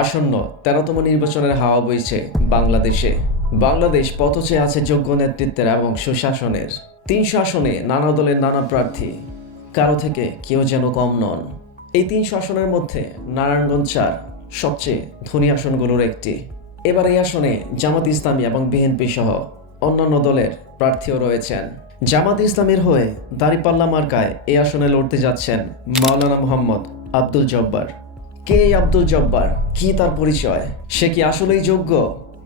আসন্ন তেরোতম নির্বাচনের হাওয়া বইছে বাংলাদেশে। বাংলাদেশ পথচে আছে যোগ্য নেতৃত্বের এবং সুশাসনের। তিনশো আসনে নানা দলের নানা প্রার্থী। কারও থেকে কেউ যেন কম নন। এই তিনশো আসনের মধ্যে নারায়ণগঞ্জ চার সবচেয়ে ধনী আসনগুলোর একটি। এবার এই আসনে জামাত ইসলামী এবং বিএনপি সহ অন্যান্য দলের প্রার্থীও রয়েছেন। জামাত ইসলামের হয়ে দাঁড়িপাল্লা মার্কায় এই আসনে লড়তে যাচ্ছেন মাওলানা মোহাম্মদ আব্দুল জব্বার। কে আব্দুল জব্বার? কি তার পরিচয়? সে কি আসলেই যোগ্য?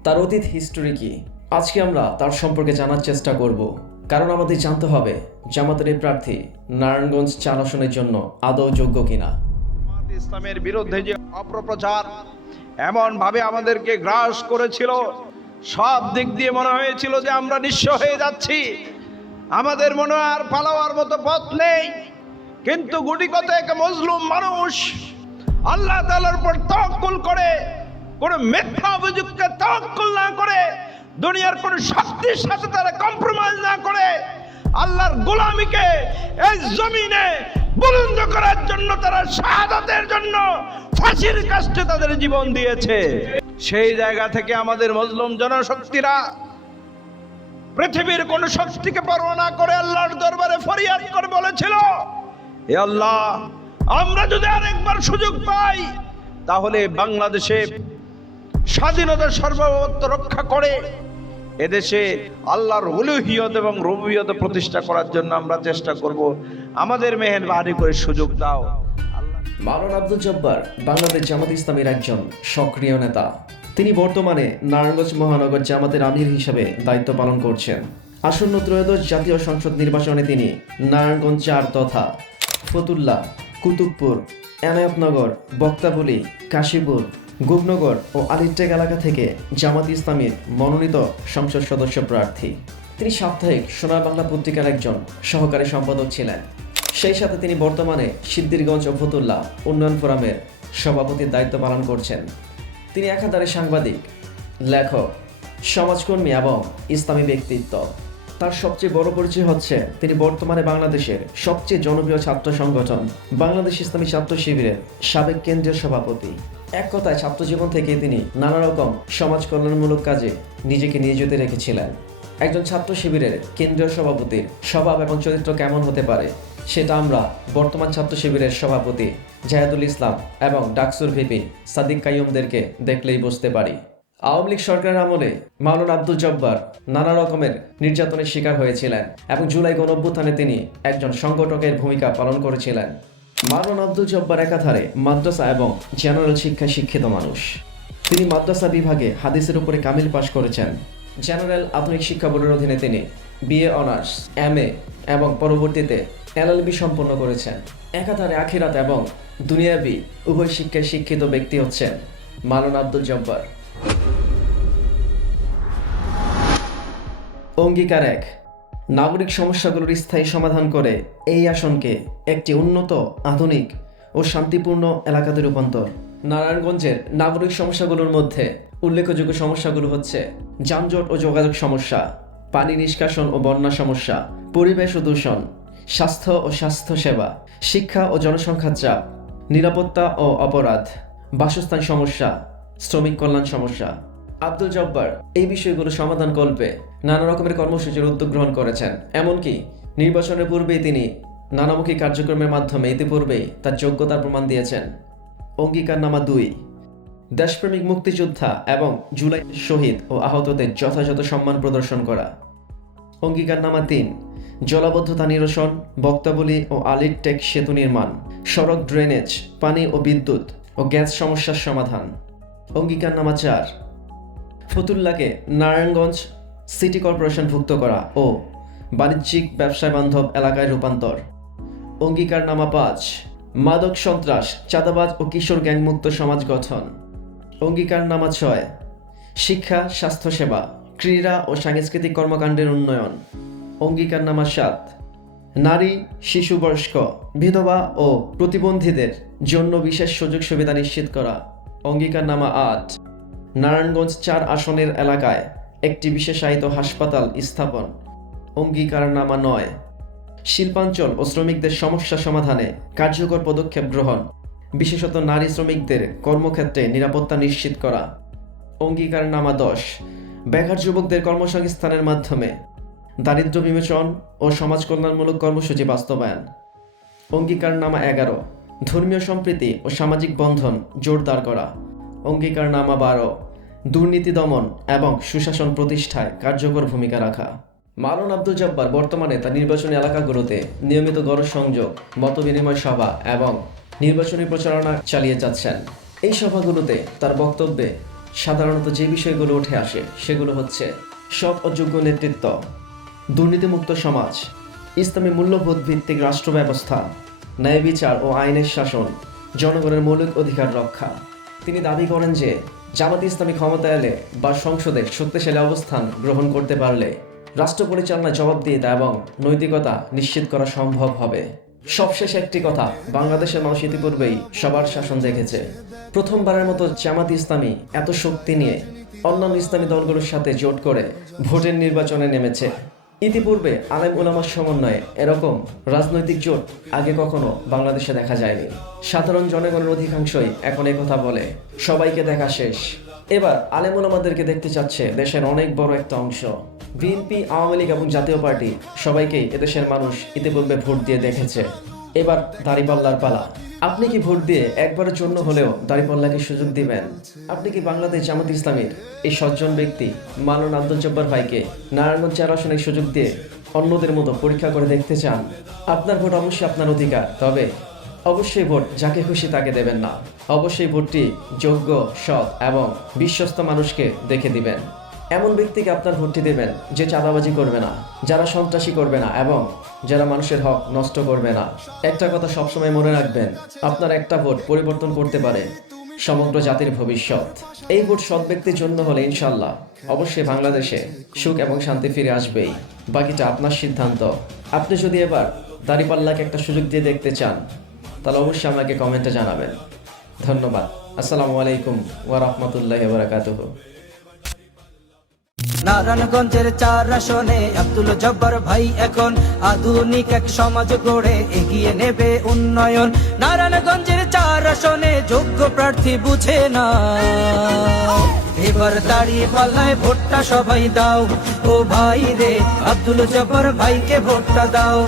তার অতীত হিস্টোরি কি? আজকে আমরা তার সম্পর্কে জানার চেষ্টা করব। কারণ আমাদের জানতে হবে, জামাতের এই প্রার্থী নারায়ণগঞ্জ চার আসনের জন্য আদৌ যোগ্য কিনা। ইসলামের বিরুদ্ধে যে অপপ্রচার এমন ভাবে আমাদেরকে গ্রাস করেছিল, সব দিক দিয়ে মনে হয়েছিল যে আমরা নিঃস্ব হয়ে যাচ্ছি। আমাদের মনে আর পালাওয়ার মতো পথ নেই। কিন্তু গুটি কতক মজলুম মানুষ আল্লাহ তালার উপর তওয়াক্কুল করে, কোন মিথ্যা অভিযোগকে তওয়াক্কুল না করে, দুনিয়ার কোন শক্তির সাথে তারা কম্প্রোমাইজ না করে, আল্লাহর গোলামিকে এই জমিনে বুলন্দ করার জন্য, তারা শাহাদাতের জন্য ফাঁসির কাষ্টে তাদের জীবন দিয়েছে। সেই জায়গা থেকে আমাদের মজলুম জনশক্তিরা পৃথিবীর কোন শক্তিকে পরোয়া না করে আল্লাহর দরবারে ফরিয়াদ করে বলেছিল এ আল্লাহ আমরা যদি আরেকবার সুযোগ পাই, তাহলে বাংলাদেশে স্বাধীনতা সার্বভৌমত্ব রক্ষা করে এদেশে আল্লাহর উলুহিয়ত এবং রবিয়ত প্রতিষ্ঠা করার জন্য আমরা চেষ্টা করব। আমাদের মেহেরবানি করে সুযোগ দাও। আল্লাহ আব্দুল জব্বার, বাংলাদেশ জামাত ইসলামের একজন সক্রিয় নেতা। তিনি বর্তমানে নারায়ণগঞ্জ মহানগর জামাতের আমির হিসেবে দায়িত্ব পালন করছেন। আসন্ন ত্রয়োদশ জাতীয় সংসদ নির্বাচনে তিনি নারায়ণগঞ্জ চার তথা ফতুল্লা কুতুবপুর, এনায়তনগর, বক্তাবলী, কাশীপুর গুগনগর ও আলিটেক এলাকা থেকে জামাত ইসলামীর মনোনীত সংসদ সদস্য প্রার্থী। তিনি সাপ্তাহিক সোনার বাংলা পত্রিকার একজন সহকারী সম্পাদক ছিলেন। সেই সাথে তিনি বর্তমানে সিদ্দিরগঞ্জ ফতুল্লা উন্নয়ন ফোরামের সভাপতির দায়িত্ব পালন করছেন। তিনি একাধারে সাংবাদিক, লেখক, সমাজকর্মী এবং ইসলামী ব্যক্তিত্ব। তার সবচেয়ে বড় পরিচয় হচ্ছে তিনি বর্তমানে বাংলাদেশের সবচেয়ে জনপ্রিয় ছাত্র সংগঠন বাংলাদেশ ইসলামী ছাত্র শিবিরের সাবেক কেন্দ্রীয় সভাপতি। এক কথায় ছাত্র জীবন থেকে তিনি নানা রকম সমাজ কল্যাণমূলক কাজে নিজেকে নিয়োজিত রেখেছিলেন। একজন ছাত্র শিবিরের কেন্দ্রীয় সভাপতির স্বভাব এবং চরিত্র কেমন হতে পারে, সেটা আমরা বর্তমান ছাত্র শিবিরের সভাপতি জাহেদুল ইসলাম এবং ডাকসুর ভিপি সাদিক কাইয়ুমদেরকে দেখলেই বুঝতে পারি। আওয়ামী লীগ সরকারের আমলে মাওলানা আব্দুল জব্বার নানা রকমের নির্যাতনের শিকার হয়েছিলেন এবং জুলাই গণঅভ্যুত্থানে তিনি একজন সংগঠকের ভূমিকা পালন করেছিলেন। মাওলানা আব্দুল জব্বার একাধারে মাদ্রাসা এবং জেনারেল শিক্ষায় শিক্ষিত মানুষ। তিনি মাদ্রাসা বিভাগে হাদিসের উপরে কামিল পাশ করেছেন। জেনারেল আধুনিক শিক্ষা বোর্ডের অধীনে তিনি বিএ অনার্স, এম এবং পরবর্তীতে এলএলবি সম্পন্ন করেছেন। একাধারে আখিরাত এবং দুনিয়াবি উভয় শিক্ষায় শিক্ষিত ব্যক্তি হচ্ছেন মালানা আব্দুল জব্বার। অঙ্গীকার এক। নাগরিক সমস্যাগুলোর স্থায়ী সমাধান করে এই আসনকে একটি উন্নত, আধুনিক ও শান্তিপূর্ণ এলাকাতে রূপান্তর। নারায়ণগঞ্জের নাগরিক সমস্যাগুলোর মধ্যে উল্লেখযোগ্য সমস্যাগুলো হচ্ছে যানজট ও যোগাযোগ সমস্যা, পানি নিষ্কাশন ও বন্যা সমস্যা, পরিবেশ ও দূষণ, স্বাস্থ্য ও স্বাস্থ্য সেবা শিক্ষা ও জনসংখ্যার চাপ, নিরাপত্তা ও অপরাধ, বাসস্থান সমস্যা শ্রমিক কল্যাণ সমস্যা। আব্দুল জব্বার, এই বিষয়গুলো সমাধান কল্পে নানা রকমের কর্মসূচির উদ্যোগ গ্রহণ করেছেন। এমনকি নির্বাচনের পূর্বেই তিনি নানামুখী কার্যক্রমের মাধ্যমে ইতিপূর্বেই তার যোগ্যতার প্রমাণ দিয়েছেন। অঙ্গীকারনামা দুই, দেশপ্রেমিক মুক্তিযোদ্ধা এবং জুলাই শহীদ ও আহতদের যথাযথ সম্মান প্রদর্শন করা। অঙ্গীকারনামা তিন, জলাবদ্ধতা নিরসন, বক্তাবলী ও আলির টেক সেতু নির্মাণ, সড়ক ড্রেনেজ, পানি ও বিদ্যুৎ ও গ্যাস সমস্যার সমাধান। অঙ্গীকারনামা চার ফতুল্লাকে নারায়ণগঞ্জ সিটি কর্পোরেশনভুক্ত করা ও বাণিজ্যিক ব্যবসায় বান্ধব এলাকায় রূপান্তর। অঙ্গীকারনামা পাঁচ, মাদক সন্ত্রাস, চাঁদাবাজ ও কিশোর গ্যাংমুক্ত সমাজ গঠন। অঙ্গীকারনামা ছয়, শিক্ষা স্বাস্থ্যসেবা ক্রীড়া ও সাংস্কৃতিক কর্মকাণ্ডের উন্নয়ন। অঙ্গীকারনামা সাত, নারী শিশু বয়স্ক বিধবা ও প্রতিবন্ধীদের জন্য বিশেষ সুযোগ সুবিধা নিশ্চিত করা। অঙ্গীকারনামা আট, নারায়ণগঞ্জ চার আসনের এলাকায় একটি বিশেষায়িত হাসপাতাল স্থাপন অঙ্গীকারনামা নয়। শিল্পাঞ্চল ও শ্রমিকদের সমস্যা সমাধানে কার্যকর পদক্ষেপ গ্রহণ, বিশেষত নারী শ্রমিকদের কর্মক্ষেত্রে নিরাপত্তা নিশ্চিত করা। অঙ্গীকারনামা দশ বেকার যুবকদের কর্মসংস্থানের মাধ্যমে দারিদ্র্য বিমোচন ও সমাজ কল্যাণমূলক কর্মসূচি বাস্তবায়ন। অঙ্গীকারনামা এগারো ধর্মীয় সম্প্রীতি ও সামাজিক বন্ধন জোরদার করা। অঙ্গীকারনামা বারো, দুর্নীতি দমন এবং সুশাসন প্রতিষ্ঠায় কার্যকর ভূমিকা রাখা। মারুন আব্দুল জব্বার বর্তমানে তার নির্বাচনী এলাকাগুলোতে নিয়মিত গড় সংযোগ মতবিনিময় সভা এবং নির্বাচনী প্রচারণা চালিয়ে যাচ্ছেন। এই সভাগুলোতে তার বক্তব্যে সাধারণত যে বিষয়গুলো উঠে আসে সেগুলো হচ্ছে সৎ ও যোগ্য নেতৃত্ব, দুর্নীতিমুক্ত সমাজ, ইসলামী মূল্যবোধ ভিত্তিক রাষ্ট্র ব্যবস্থা ন্যায় বিচার ও আইনের শাসন, জনগণের মৌলিক অধিকার রক্ষা। তিনি দাবি করেন যে, জামাত ইসলামী ক্ষমতা এলে বা সংসদে শক্তিশালী অবস্থান গ্রহণ করতে পারলে রাষ্ট্র পরিচালনায় জবাবদিহিতা এবং নৈতিকতা নিশ্চিত করা সম্ভব হবে। সবশেষ একটি কথা, বাংলাদেশের মানুষ ইতিপূর্বেই সবার শাসন দেখেছে। প্রথমবারের মতো জামাত ইসলামী এত শক্তি নিয়ে অন্যান্য ইসলামী দলগুলোর সাথে জোট করে ভোটের নির্বাচনে নেমেছে। ইতিপূর্বে আলেম ওলামার সমন্বয়ে এরকম রাজনৈতিক জোট আগে কখনো বাংলাদেশে দেখা যায়নি। সাধারণ জনগণের অধিকাংশই এখন কথা বলে, সবাইকে দেখা শেষ। এবার আলেম ওলামাদেরকে দেখতে চাচ্ছে দেশের অনেক বড় একটা অংশ। বিএনপি, আওয়ামী লীগ এবং জাতীয় পার্টি সবাইকেই এদেশের মানুষ ইতিপূর্বে ভোট দিয়ে দেখেছে। এবার দাঁড়িপাল্লার পালা। আপনি কি ভোট দিয়ে একবারের জন্য হলেও দাঁড়িপাল্লাকে সুযোগ দিবেন? আপনি কি বাংলাদেশ জামাত ইসলামের এই সজ্জন ব্যক্তি মানন আব্দুল জব্বার ভাইকে নারায়ণগঞ্জ চার আসনের সুযোগ দিয়ে অন্যদের মতো পরীক্ষা করে দেখতে চান? আপনার ভোট অবশ্যই আপনার অধিকার, তবে অবশ্যই ভোট যাকে খুশি তাকে দেবেন না। অবশ্যই ভোটটি যোগ্য, সৎ এবং বিশ্বস্ত মানুষকে দেখে দিবেন। এমন ব্যক্তিকে আপনার ভোটটি দেবেন যে চাঁদাবাজি করবে না, যারা সন্ত্রাসী করবে না এবং যারা মানুষের হক নষ্ট করবে না। একটা কথা সবসময় মনে রাখবেন, আপনার একটা ভোট পরিবর্তন করতে পারে সমগ্র জাতির ভবিষ্যৎ। এই ভোট সৎ ব্যক্তির জন্য হলে ইনশাল্লাহ অবশ্যই বাংলাদেশে সুখ এবং শান্তি ফিরে আসবেই। বাকিটা আপনার সিদ্ধান্ত। আপনি যদি এবার দাঁড়িপাল্লাকে একটা সুযোগ দিয়ে দেখতে চান, তাহলে অবশ্যই আমাকে কমেন্টে জানাবেন। ধন্যবাদ। আসসালামু আলাইকুম ওয়া বারাকাতুহু। নারায়ণগঞ্জের চার আসনে আব্দুল জব্বার ভাই এখন আধুনিক এক সমাজ গড়ে এগিয়ে নেবে উন্নয়ন। নারায়ণগঞ্জের চার আসনে যোগ্য প্রার্থী বুঝে না। এবার দাঁড়িয়ে পাল্লায় ভোটটা সবাই দাও। ও ভাই রে, আব্দুল জব্বার ভাইকে ভোটটা দাও।